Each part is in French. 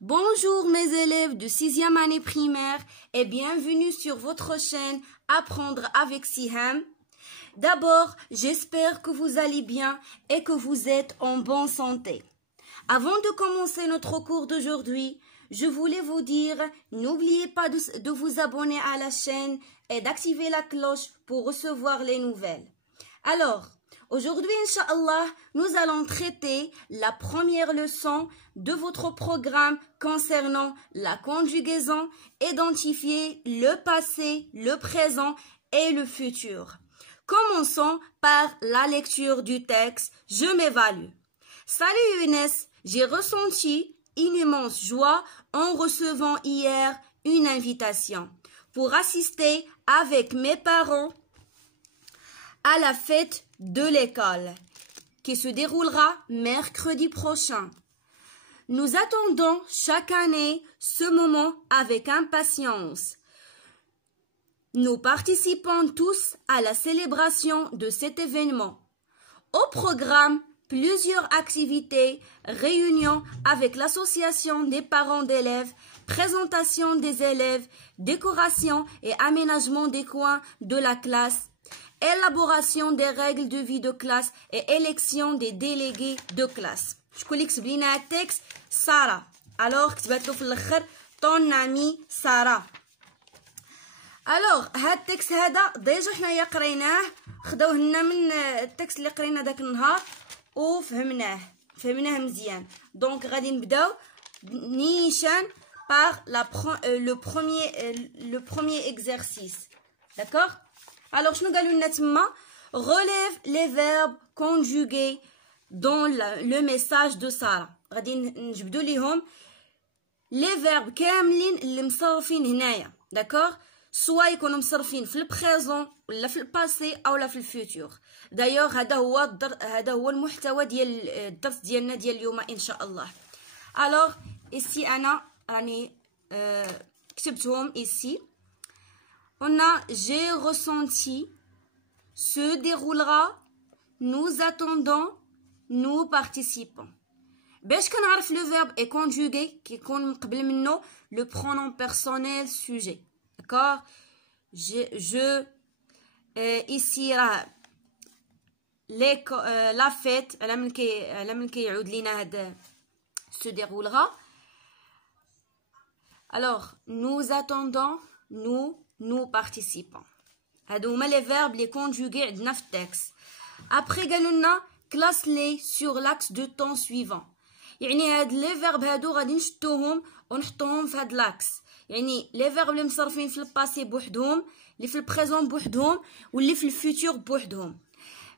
Bonjour mes élèves de 6e année primaire et bienvenue sur votre chaîne Apprendre avec Siham. D'abord, j'espère que vous allez bien et que vous êtes en bonne santé. Avant de commencer notre cours d'aujourd'hui, je voulais vous dire, n'oubliez pas de vous abonner à la chaîne et d'activer la cloche pour recevoir les nouvelles. Alors, aujourd'hui, Inch'Allah, nous allons traiter la première leçon de votre programme concernant la conjugaison, identifier le passé, le présent et le futur. Commençons par la lecture du texte « Je m'évalue ». Salut Younes, j'ai ressenti une immense joie en recevant hier une invitation pour assister avec mes parents à la fête de l'école qui se déroulera mercredi prochain. Nous attendons chaque année ce moment avec impatience. Nous participons tous à la célébration de cet événement. Au programme, plusieurs activités, réunions avec l'association des parents d'élèves, présentation des élèves, décoration et aménagement des coins de la classe, élaboration des règles de vie de classe et élection des délégués de classe. شكون اللي كتب لينا التكست؟ سارة. alors كتبت له في الاخر ton ami سارة. alors هاد التكست هذا ديجا حنايا قريناه، خداوه لنا من التكست اللي قرينا داك النهار وفهمناه مزيان. دونك غادي نبداو نيشان par le premier exercice. d'accord? alors شنو قالوا لنا تما؟ relève les verbes conjugués dans le message de Sarah. غادي نجبدوا ليهم les verbes كاملين اللي مصرفين هنايا. d'accord؟ سوا يكونوا مصرفين في البريزون ولا في الباسي او لا في الفيوتور. دايوغ هذا هو المحتوى ديال الدرس ديالنا ديال اليوم ان شاء الله. alors ici انا راني كتبتهم ici. on a j'ai ressenti, se déroulera, nous attendons, nous participons. باش كنعرف لو فيرب اي كونجوغي كيكون من قبل منه لو برونون بيرسونيل سوجي. d'accord? je ici راه la fête على من كيعود لينا هذا se déroulera. alors nous attendons, nous participons. هادو هما لي فيرب لي كونجوغي عندنا في التكست. après قالوا لنا classe les sur l'axe de temps suivant. يعني هاد لي فيرب هادو غادي نشدوهم ونحطوهم في هاد لاكس. يعني لي فيرب اللي مصرفين في الباسي بوحدهم، اللي في البريزون بوحدهم، واللي في الفيوتور بوحدهم.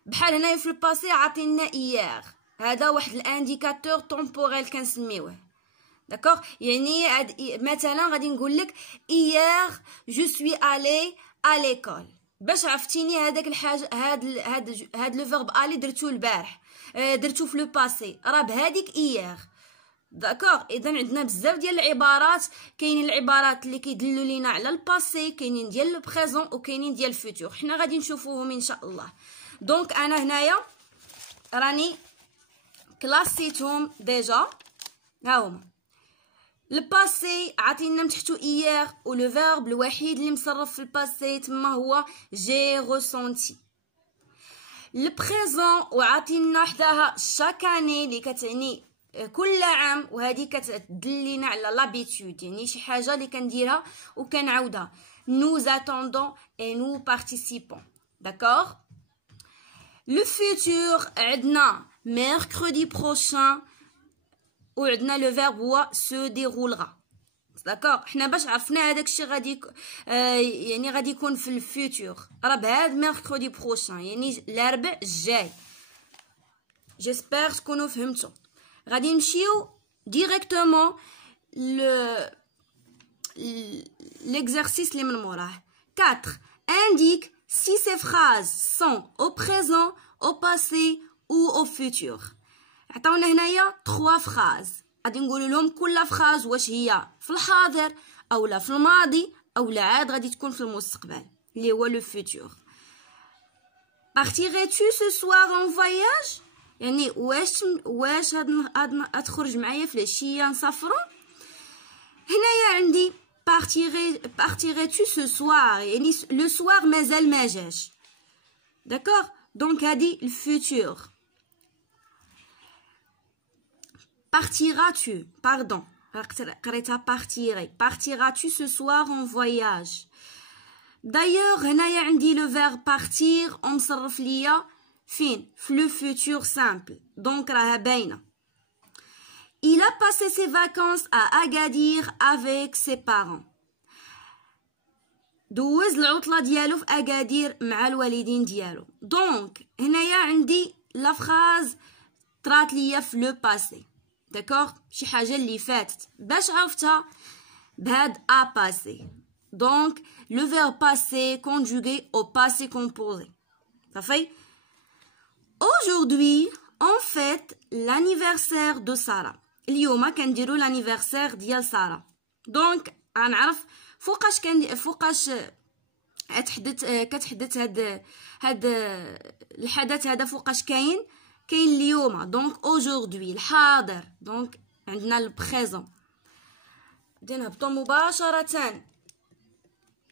بحال هنايا في الباسي عطينا ايير، هذا واحد الانديكاتور طومبوريل كنسميوه. داكوغ؟ يعني مثلا غادي نقول لك ايير جو سوي الي ا ليكول. باش عرفتيني هذاك الحاجه هاد لو فيرب الي درتو البارح، درتو في لو باسي، راه بهاديك ايير. داكوغ؟ اذا عندنا بزاف ديال العبارات، كاينين العبارات اللي كيدلوا لينا على الباسي، كاينين ديال لو بريزون وكاينين ديال الفوتور. حنا غادي نشوفوهم ان شاء الله. دونك انا هنايا راني كلاسيتهم ديجا. ها هما الباسي عطينا من تحتو ايير، و لو فيرب الوحيد اللي مصرف في الباسي تما هو جي ريسونتي. البريزون وعطينا حداها شاك اني اللي كتعني كل عام، وهذه كتدلينا على لابيتود، يعني شي حاجه اللي كنديرها وكنعاودها. nous attendons et nous participons. d'accord? le futur عندنا mercredi prochain، وعندنا لو فيرب هو se déroulera. d'accord؟ حنا باش عرفنا هذاك الشيء غادي يعني غادي يكون في الفيوتور، راه بهاد mercredi prochain يعني الاربع الجاي. جيسبر تكونوا فهمتوا. غادي نمشيو ديريكتومون l'exercice اللي من موراه. 4 indique si ces phrases sont au présent, au passé ou au futur. عطاونا هنايا 3 فراز، غادي نقولوا لهم كل فراز واش هي في الحاضر او لا في الماضي او لا عاد غادي تكون في المستقبل اللي هو لو فيوتور. partirais-tu ce soir en voyage؟ يعني واش غتخرج معايا في العشيه نسافروا؟ هنايا عندي partirais-tu ce soir يعني le soir مازال ما جاش. d'accord donc هذه الفوتور. partiras-tu pardon قريتها partiras-tu ce soir en voyage. d'ailleurs هنايا عندي le verbe partir ومصرف ليا فين في le futur simple donc راها باينه. il a passé ses vacances à Agadir avec ses parents. دوز العطله ديالو في أكادير مع الوالدين ديالو. دونك هنايا عندي لا فراز طرات ليا في لو باسي. داكوغ شي حاجه اللي فاتت. باش عرفتها بهاد ا باسي. دونك لو فيرب باسي conjugué au passé composé. صافي. aujourd'hui on fête l'anniversaire de Sarah. اليوم كنديروا l'anniversaire ديال سارة. دونك غنعرف فوقاش كتحدث هاد الحدث هذا فوقاش كاين اليوم. دونك aujourd'hui الحاضر. دونك عندنا البريزون. بدي نهبطوا مباشرة.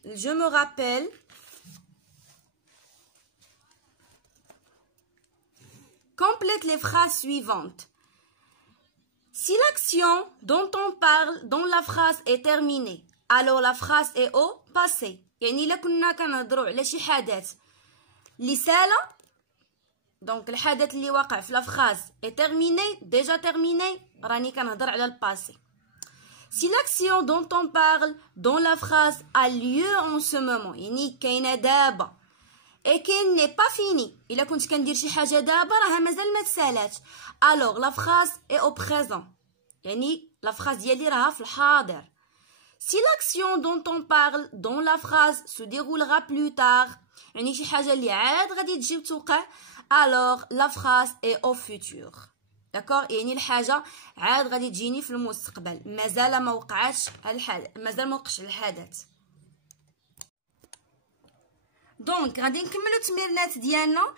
je me rappelle complète les phrases suivantes. Si l'action dont on parle dans la phrase est terminée, alors la phrase est au passé. يعني إلا كنا كنهضروا على شي حدث اللي سالا دونك الحدث اللي واقع في لا phrase est terminé déjà terminé راني كنهضر على الباسي. si l'action dont on parle dans la phrase a lieu en ce moment يعني كاينه دابا et qu'elle n'est pas finie إلا كنت كندير شي حاجه دابا راها مازال ما تسالاتش alors la phrase est au présent يعني la phrase ديالي راها في الحاضر. si l'action dont on parle dans la phrase se déroulera plus tard يعني شي حاجه اللي عاد غادي تجي توقع alors la phrase est au futur. d'accord يعني الحاجه عاد غادي تجيني في المستقبل مازال ما وقعش الحدث مازال ما وقعش الحدث. دونك غادي نكملوا التمرينات ديالنا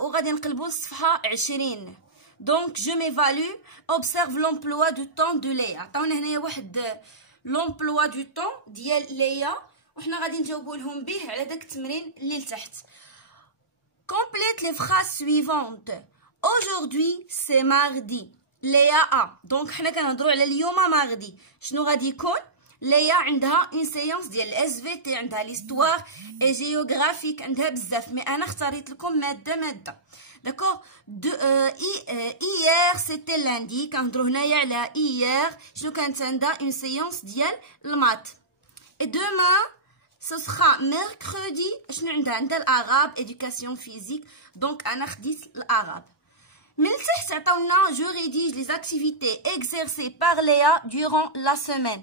وغادي نقلبوا الصفحه 20. دونك جو ميفالو اوبسيرف لومبلوا دو طون دو ليا. عطاونا هنايا واحد لومبلوا دو طون ديال ليا وحنا غادي نجاوبوا لهم به على داك التمرين اللي لتحت. complète les phrases suivantes. aujourd'hui c'est mardi. ليا دونك حنا كنهضروا على اليوم ماردي. شنو غادي يكون؟ ليا عندها اون سيونس ديال الاس في تي عندها ليستوار اي جيوغرافيك عندها بزاف مي انا اختاريت لكم ماده. داكوغ hier c'était lundi كنهضروا هنايا على hier شنو كانت عندها اون سيونس ديال المات. et demain ce sera mercredi شنو عندها العرب éducation physique دونك انا خديت العرب. من تحت عطاونا je rédige les activités exercées par Léa durant la semaine.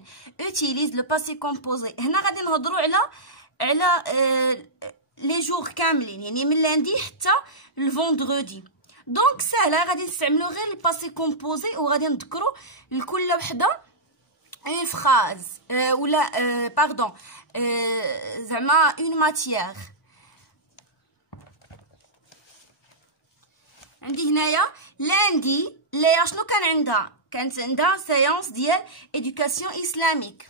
utilise le passé composé. هنا غادي نهضروا على لي جور كاملين يعني من لاندي حتى الفوندردي. دونك سهله غادي نستعملوا غير الباسي كومبوزي وغادي نذكروا لكل وحده اون فراز ولا باردون زعما اون ماتيير. عندي هنايا لاندي ليا شنو كان عندها؟ كانت عندها سيونس ديال ادوكاسيون اسلاميك.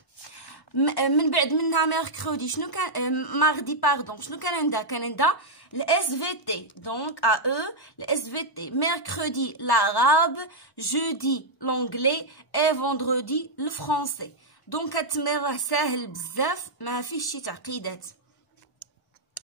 من بعد منها ميركودي شنو كان ماردي باردون شنو كان عندها؟ كان عندها الاس في تي دونك ا او الاس في تي. ميركودي العرب، جودي لونجلي اي فوندردي الفرونسي. دونك التمرين راه ساهل بزاف ما فيهش شي تعقيدات.